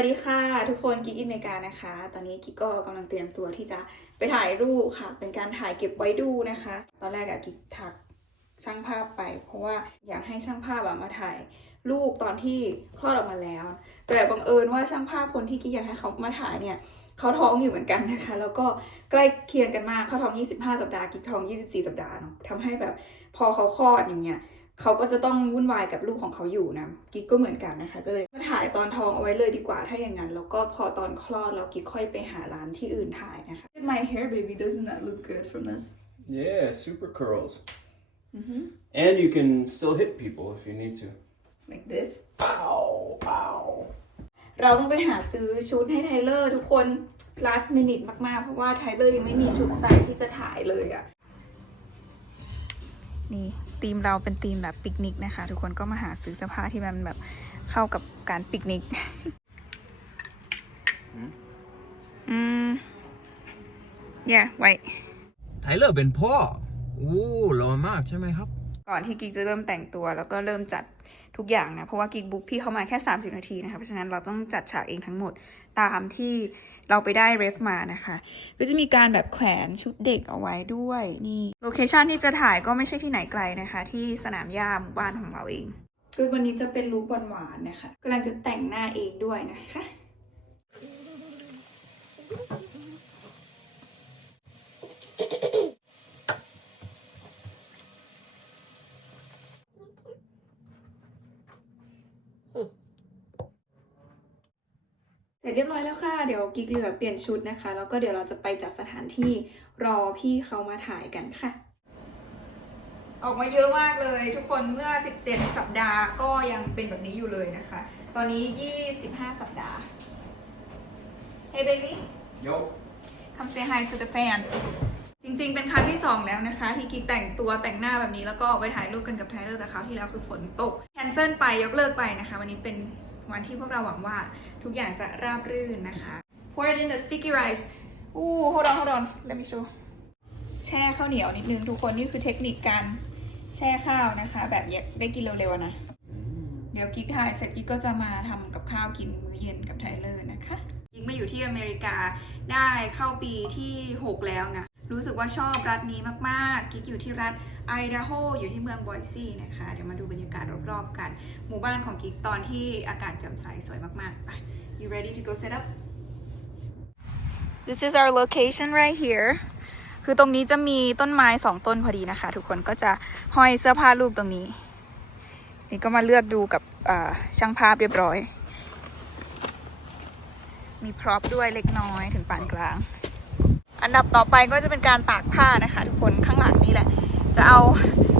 วัสดีค่ะ ทุกคนกิ๊กอินเมกานะคะ ตอนนี้กิ๊กก็กำลังเตรียมตัวที่จะไปถ่ายรูปค่ะ เป็นการถ่ายเก็บไว้ดูนะคะ ตอนแรกอะกิ๊กทักช่างภาพไป เพราะว่าอยากให้ช่างภาพอะมาถ่ายลูกตอนที่คลอดออกมาแล้ว แต่บังเอิญว่าช่างภาพคนที่กิ๊กอยากให้เขามาถ่ายเนี่ยเขาท้องอยู่เหมือนกันนะคะ แล้วก็ใกล้เคียงกันมากเขาท้อง 25 สัปดาห์กิ๊กท้อง 24 สัปดาห์เนาะทำให้แบบพอเขาคลอดอย่างเงี้ย เขาก็จะต้องวุ่นวายกับลูกของเขาอยู่นะกิ๊กก็เหมือนกันนะคะ ก็เลยมาถ่ายตอนท้องเอาไว้เลยดีกว่าถ้าอย่างนั้น แล้วก็พอตอนคลอดแล้วกิ๊กค่อยไปหาร้านที่อื่นถ่ายนะคะ My hair baby doesn't that look good from this Yeah, super curls. mm-hmm. And you can still hit people if you need to. like this Pow, pow. เราต้องไปหาซื้อชุดให้ไทเลอร์ทุกคน last minute มากๆ เพราะว่าไทเลอร์ยังไม่มีชุดใส่ที่จะถ่ายเลยอะนี่ ทีมเราเป็นทีมแบบปิกนิกนะคะ ทุกคนก็มาหาซื้อเสื้อผ้าที่มันแบบเข้ากับการปิกนิก อืม yeah white ไทเลอร์เป็นพ่ออู้หล่อมากใช่ไหมครับ ก่อนที่กิ๊กจะเริ่มแต่งตัว แล้วก็เริ่มจัดทุกอย่างนะ เพราะว่ากิ๊กบุ๊กพี่เข้ามาแค่ 30 นาทีนะคะ เพราะฉะนั้นเราต้องจัดฉากเองทั้งหมดตามที่ เราไปได้เรฟมานะคะ ก็จะมีการแบบแขวนชุดเด็กเอาไว้ด้วยนี่โลเคชันที่จะถ่ายก็ไม่ใช่ที่ไหนไกลนะคะ ที่สนามหญ้าหมู่บ้านของเราเองก็วันนี้จะเป็นลุคหวานๆนะคะกำลังจะแต่งหน้าเองด้วยนะคะ ร็จเรียบร้อยแล้วค่ะ เดี๋ยวกิ๊กเหลือเปลี่ยนชุดนะคะ แล้วก็เดี๋ยวเราจะไปจัดสถานที่รอพี่เขามาถ่ายกันค่ะ ออกมาเยอะมากเลย ทุกคนเมื่อ 17 สัปดาห์ก็ยังเป็นแบบนี้อยู่เลยนะคะ ตอนนี้ 25 สัปดาห์ Hey baby Yo. come say hi to the fan จริงๆ เป็นครั้งที่ 2 แล้วนะคะ ที่กิ๊กแต่งตัวแต่งหน้าแบบนี้แล้วก็ออกไปถ่ายรูปกันกับไทเลอร์แต่คราวที่แล้วคือฝนตกแคนเซิลไปยกเลิกไปนะคะ วันนี้เป็น วันที่พวกเราหวังว่าทุกอย่างจะราบรื่นนะคะ pour it in the sticky rice อู้ hold on hold on let me show แช่ข้าวเหนียวนิดนึงทุกคนนี่คือเทคนิคการแช่ข้าวนะคะ แบบอยากได้กินเร็วๆนะ เดี๋ยวกิ๊กถ่ายเสร็จกิ๊กก็จะมาทำกับข้าวกินมื้อเย็นกับไทเลอร์นะคะกิ๊กมาอยู่ที่อเมริกาได้เข้าปีที่ 6 แล้วนะ รู้สึกว่าชอบรัฐนี้มากๆ กิ๊กอยู่ที่รัฐไอดาโฮอยู่ที่เมืองบอยซี่นะคะ เดี๋ยวมาดูบรรยากาศรอบๆกัน หมู่บ้านของกิ๊กตอนที่อากาศแจ่มใสสวยมากๆไป you ready to go set up This is our location right here คือตรงนี้จะมีต้นไม้สองต้นพอดีนะคะ ทุกคนก็จะห้อยเสื้อผ้าลูกตรงนี้ นี่ก็มาเลือกดูกับช่างภาพเรียบร้อย มีพร็อพด้วยเล็กน้อยถึงปานกลาง อันดับต่อไปก็จะเป็นการตากผ้านะคะ ทุกคนข้างหลังนี่แหละ จะเอา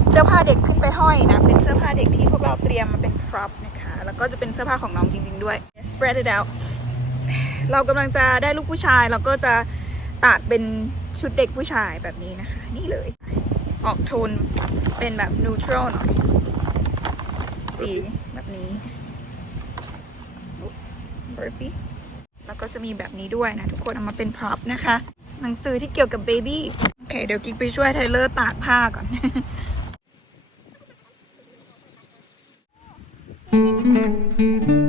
เสื้อผ้าเด็กขึ้นไปห้อยนะ เป็นเสื้อผ้าเด็กที่พวกเราเตรียมมาเป็นพร็อพนะคะ แล้วก็จะเป็นเสื้อผ้าของน้องจริง ๆ ด้วย spread it out เรากำลังจะได้ลูกผู้ชายเราก็จะตากเป็นชุดเด็กผู้ชายแบบนี้นะคะ นี่เลย ออกโทนเป็นแบบ neutral หน่อยสีแบบนี้ burpee แล้วก็จะมีแบบนี้ด้วยนะ ทุกคนเอามาเป็นพร็อพนะคะ หนังสือที่เกี่ยวกับเบบี้โอเค เดี๋ยวกิ๊กไปช่วยไทเลอร์ตากผ้าก่อน Yeah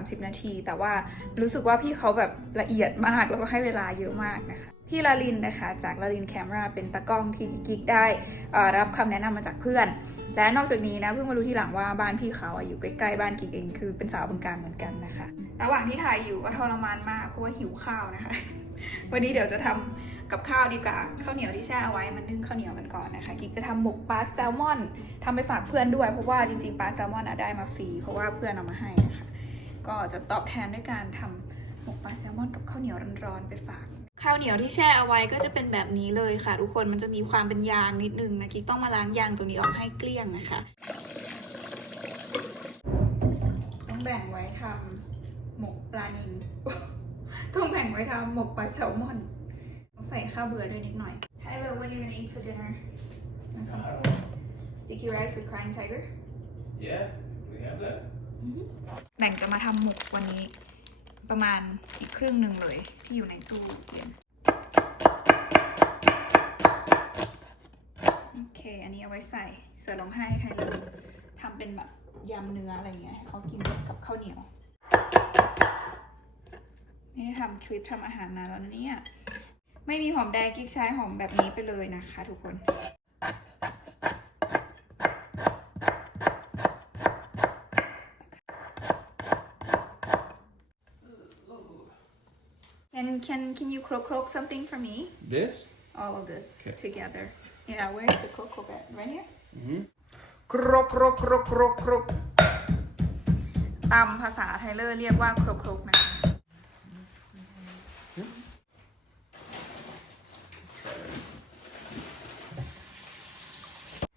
30 นาที แต่ว่ารู้สึกว่าพี่เขาแบบละเอียดมากแล้วก็ให้เวลาเยอะมากนะคะ พี่ลาลินนะคะ จากลาลินแคมราเป็นตากล้องที่กิ๊กได้รับคำแนะนำมาจากเพื่อน และนอกจากนี้นะเพิ่งมารู้ทีหลังว่าบ้านพี่เขาอยู่ใกล้ๆบ้านกิ๊กเองคือเป็นสาวบึงการเหมือนกันนะคะระหว่างที่ถ่ายอยู่ก็ทรมานมากเพราะว่าหิวข้าวนะคะวันนี้เดี๋ยวจะทำกับข้าวดีกว่าข้าวเหนียวที่แช่เอาไว้มันนึ่งข้าวเหนียวกันก่อนนะคะกิ๊กจะทำหมกปลาแซลมอนทำไปฝากเพื่อนด้วยเพราะว่าจริงๆปลาแซลมอนอะได้มาฟรีเพราะว่าเพื่อนเอามาให้นะคะ ก็จะตอบแทนด้วยการทำหมกปลาแซมอนกับข้าวเหนียวร้อนๆไปฝากข้าวเหนียวที่แช่เอาไว้ก็จะเป็นแบบนี้เลยค่ะ ทุกคนมันจะมีความเป็นยางนิดนึงนะกิ๊กต้องมาล้างยางตรงนี้ออกให้เกลี้ยงนะคะ ต้องแบ่งไว้ทำหมกปลานิลต้องแบ่งไว้ทำหมกปลาแซลมอนต้องใส่ข้าวเบื่อด้วยนิดหน่อย Tyler what are you gonna eat for dinner Want some sticky rice with crying tiger Yeah, we have that. แบ่งจะมาทำหมกวันนี้ ประมาณอีกครึ่งหนึ่งเลยที่อยู่ในตู้เย็นโอเค อันนี้เอาไว้ใส่เสือร้องไห้ไทยเลยทำเป็นแบบยำเนื้ออะไรเงี้ยให้เขากินกับข้าวเหนียว ไม่ได้ทำคลิปทำอาหารนานแล้วนะเนี่ย ไม่มีหอมแดงกิ๊กใช้หอมแบบนี้ไปเลยนะคะทุกคน Can can can you croak croak something for me? This? All of this Okay. together. Yeah, where's the croak croak at? Right here. Mm-hmm. Krok, krok, krok, krok, krok. ตามภาษาไทเลอร์เรียกว่าโครกโครกนะคะ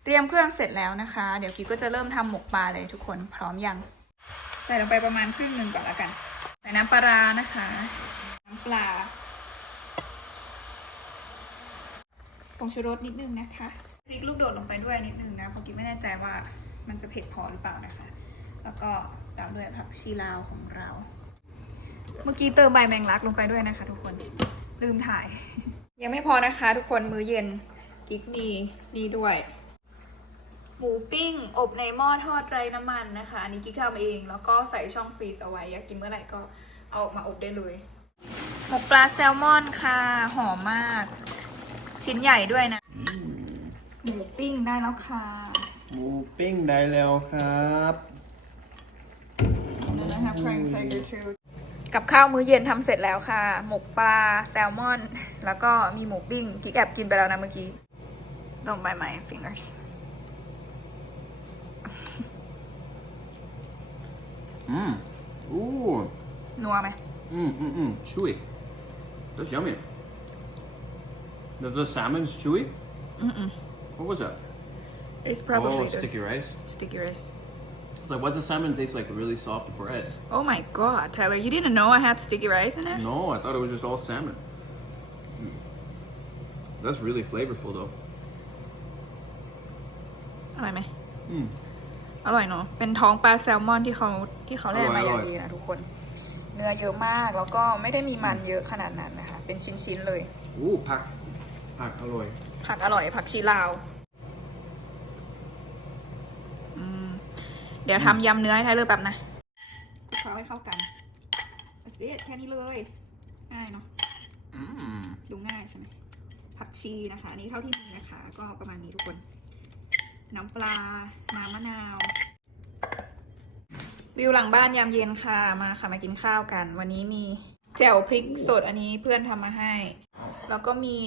เตรียมเครื่องเสร็จแล้วนะคะ เดี๋ยวกิ๊กก็จะเริ่มทำหมกปลาเลยทุกคนพร้อมยัง ใส่ลงไปประมาณครึ่งหนึ่งก่อนแล้วกัน ใส่น้ำปลาร้านะคะน้ำ ปลาผงชูรสนิดนึงนะคะพริกลูกโดดลงไปด้วยนิดนึงนะเพราะกิ๊กไม่แน่ใจว่ามันจะเผ็ดพอหรือเปล่านะคะ แล้วก็ตามด้วยผักชีลาวของเรา เมื่อกี้เติมใบแมงลักลงไปด้วยนะคะ ทุกคนลืมถ่าย ยังไม่พอนะคะ ทุกคนมื้อเย็นกิ๊กมีนี่ด้วย หมูปิ้ง อบในหม้อทอดไร้น้ำมันนะคะ อันนี้กิ๊กทำเอง แล้วก็ใส่ช่องฟรีซเอาไว้อยากกินเมื่อไหร่ก็เอาออกมาอบได้เลย หมกปลาแซลมอนค่ะ หอมมาก ชิ้นใหญ่ด้วยนะ หมูปิ้งได้แล้วค่ะ หมูปิ้งได้แล้วครับแล้วนะคะ Prime Tiger too กับข้าวมื้อเย็นทำเสร็จแล้วค่ะ หมกปลาแซลมอน แล้วก็มีหมูปิ้งกิ๊กแอบกินไปแล้วนะเมื่อกี้ Don't bite my fingers Mm. Ooh. นัวไหม Mm, mm, mm. Chewy. That's yummy. Is the salmon's chewy? Mm-mm. What was that? It's probably oh, the sticky rice. sticky rice It's like, why does the salmon taste like really soft bread? Oh my god Tyler you didn't know I had sticky rice in there No, I thought it was just all salmon. Mm. That's really flavorful though. อร่อยไหม Mm. อร่อยเนาะ เป็นท้องปลาแซลมอนที่เขาที่เขาแล่มาอ อร่ ย่า อง ย ดีนะทุกคน เนื้อเยอะมากแล้วก็ไม่ได้มีมันเยอะขนาดนั้นนะคะ เป็นชิ้นๆเลย Ooh, pack. Pack alloy. ผักอร่อยผักชีลาวอืมเดี๋ยวทำยำเนื้อให้ไทยเลยแบบนะเคล้าให้เข้ากันเสียแค่นี้เลยง่ายเนาะ Mm. ดูง่ายใช่ไหมผักชีนะคะอันนี้เท่าที่มีนะคะ ก็ประมาณนี้ทุกคน น้ำปลา น้ำมะนาว วิวหลังบ้านยามเย็นค่ะมาค่ะมากินข้าวกัน วันนี้มีแจ่วพริกสดอันนี้เพื่อนทำมาให้ แล้วก็มี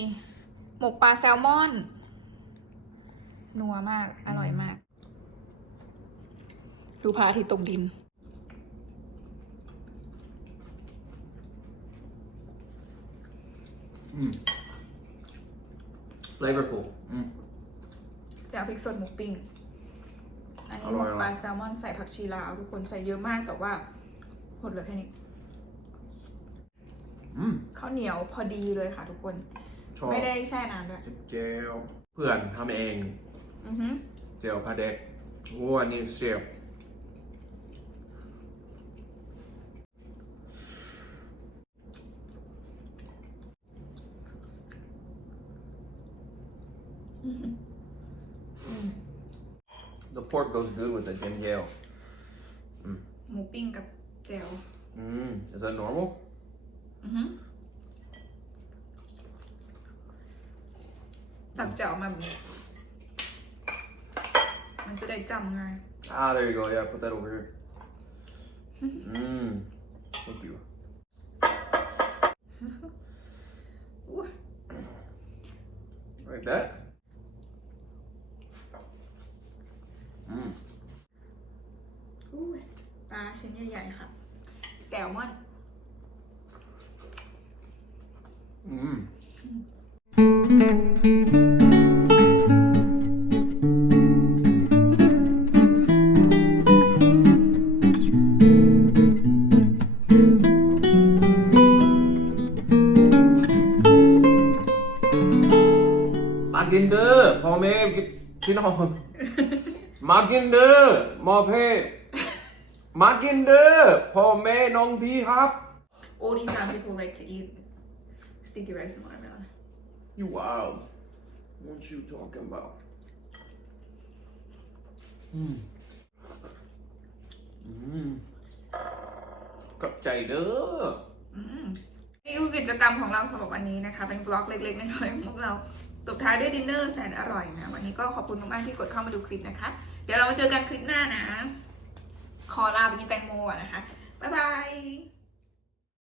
หมกปลาแซลมอน นัวมากอร่อยมาก ดูพระอาทิตย์ตกดิน Mm. Flavorful. Mm. แจ่วพริกสดหมูปิ้ง อันนี้อหมร่อยกอร่อยปลาแซลมอนใส่ผักชีลาวทุกคนใส่เยอะมากแต่ว่าหดเหลือแค่นี้ Mm. ข้าวเหนียวพอดีเลยค่ะทุกคน ชอบไม่ได้แช่นานด้วยเจลเพื่อนทำเองอือหือเจลพาเด็กโอ้อันนี้เชฟ The pork goes good with the ginger. หมูปิ้งกับเจล Mm. Is that normal? อือหือตักเจลมาแบบนี้ มันจะได้จำง่าย Ah, there you go. Yeah, put that over here. Mm. Thank you. อุ๊ย Like that. าชิ้นใหญ่ๆค่ะ แซลมอน Mm. มากินเด้อพ่อแม่พี่น้อง มากินเด้อหมอเพ มากินเด้อพ่อแม่น้องพี่ครับ All these time people like to eat sticky rice and watermelon. You wow what you talking about อืมอืมกับใจเด้อนี่คือกิจกรรมของเราสำหรับวันนี้นะคะ เป็นบล็อกเล็กๆน้อยๆของพวกเราตบท้ายด้วยดินเนอร์แสนอร่อยนะ วันนี้ก็ขอบคุณมากๆที่กดเข้ามาดูคลิปนะคะ เดี๋ยวเรามาเจอกันคลิปหน้านะ ขอลาไปกินแตงโมก่อนนะคะ บ๊ายบาย